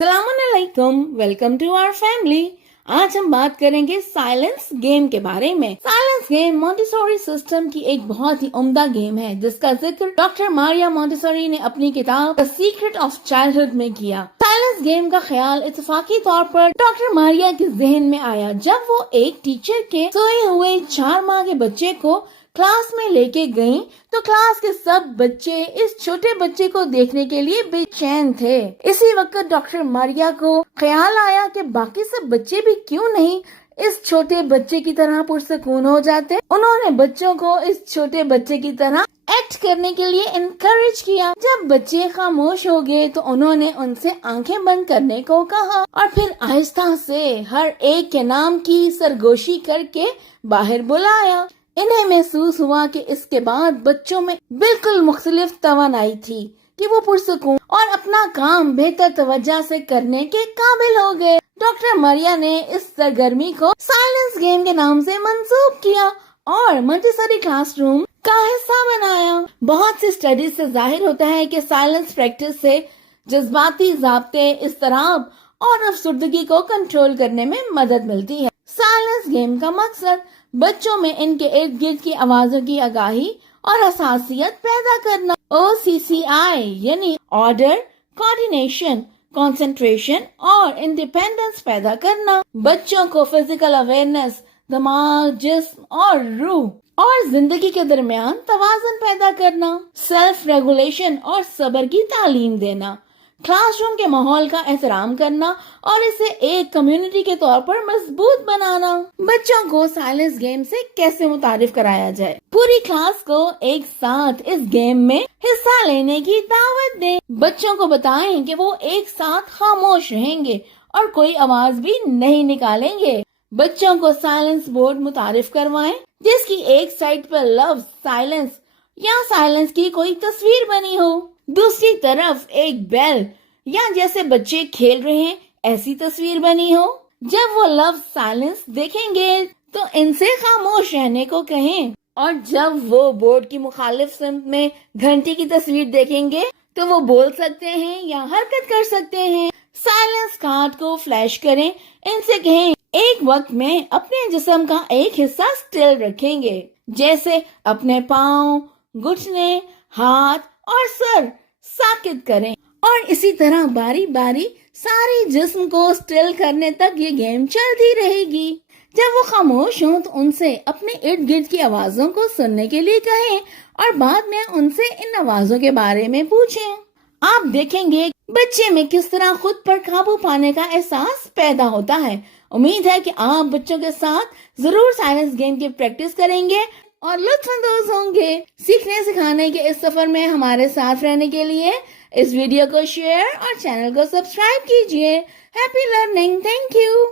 अस्सलामुअलैकुम, welcome to our family. आज हम बात करेंगे साइलेंस गेम के बारे में। साइलेंस गेम मॉन्टेसोरी सिस्टम की एक बहुत ही उम्दा गेम है जिसका जिक्र डॉक्टर मारिया मॉन्टेसोरी ने अपनी किताब द सीक्रेट ऑफ चाइल्डहुड में किया। साइलेंस गेम का ख्याल इत्तेफाकी तौर पर डॉक्टर मारिया के जहन में आया जब वो एक टीचर के सोए हुए 4 माह के बच्चे को क्लास में लेके गईं, तो क्लास के सब बच्चे इस छोटे बच्चे को देखने के लिए बेचैन थे। इसी वक्त डॉक्टर मारिया को ख्याल आया कि बाकी सब बच्चे भी क्यों नहीं इस छोटे बच्चे की तरह पुरसकून हो जाते। उन्होंने बच्चों को इस छोटे बच्चे की तरह एक्ट करने के लिए इनकरेज किया। जब बच्चे खामोश हो गए तो उन्होंने उनसे आंखें बंद करने को कहा और फिर आहिस्ता से हर एक के नाम की सरगोशी करके बाहर बुलाया। इन्हें महसूस हुआ कि इसके बाद बच्चों में बिल्कुल मुख्तलिफ तवानाई थी कि वो पुरसकून और अपना काम बेहतर तवज्जो से करने के काबिल हो गए। डॉक्टर मारिया ने इस सरगर्मी को साइलेंस गेम के नाम से मंसूब किया और मॉन्टेसोरी क्लासरूम का हिस्सा बनाया। बहुत सी स्टडीज से जाहिर होता है कि साइलेंस प्रैक्टिस से जज्बाती ज़ाब्ते, इज़्तिराब और अफसुर्दगी को कंट्रोल करने में मदद मिलती है। साइलेंस गेम का मकसद बच्चों में इनके इर्द गिर्द की आवाजों की आगाही और हसासियत पैदा करना। OCCI यानी ऑर्डर, कोऑर्डिनेशन, कंसंट्रेशन और इंडिपेंडेंस पैदा करना। बच्चों को फिजिकल अवेयरनेस, दिमाग, जिस्म और रूह और जिंदगी के दरमियान तवाज़ुन पैदा करना। सेल्फ रेगुलेशन और सब्र की तालीम देना। क्लासरूम के माहौल का एहतराम करना और इसे एक कम्युनिटी के तौर पर मजबूत बनाना। बच्चों को साइलेंस गेम से कैसे मुतारिफ कराया जाए? पूरी क्लास को एक साथ इस गेम में हिस्सा लेने की दावत दें। बच्चों को बताएं कि वो एक साथ खामोश रहेंगे और कोई आवाज भी नहीं निकालेंगे। बच्चों को साइलेंस बोर्ड मुतारिफ करवाएं जिसकी एक साइड पर लफ्ज साइलेंस या साइलेंस की कोई तस्वीर बनी हो, दूसरी तरफ एक बेल या जैसे बच्चे खेल रहे हैं ऐसी तस्वीर बनी हो। जब वो लफ्ज साइलेंस देखेंगे तो इनसे खामोश रहने को कहें और जब वो बोर्ड की मुखालिफ सिमत में घंटी की तस्वीर देखेंगे तो वो बोल सकते हैं या हरकत कर सकते हैं। साइलेंस कार्ड को फ्लैश करें, इनसे कहें एक वक्त में अपने जिस्म का एक हिस्सा स्टिल रखेंगे, जैसे अपने पाँव, घुटने, हाथ और सर साकित करें और इसी तरह बारी बारी सारे जिस्म को स्टिल करने तक ये गेम चलती रहेगी। जब वो खामोश हों तो उनसे अपने इर्द गिर्द की आवाजों को सुनने के लिए कहें और बाद में उनसे इन आवाजों के बारे में पूछें। आप देखेंगे बच्चे में किस तरह खुद पर काबू पाने का एहसास पैदा होता है। उम्मीद है कि आप बच्चों के साथ जरूर साइलेंस गेम की प्रैक्टिस करेंगे और लुत्फानंदोज होंगे। सीखने सिखाने के इस सफर में हमारे साथ रहने के लिए इस वीडियो को शेयर और चैनल को सब्सक्राइब कीजिए। Happy learning, thank you.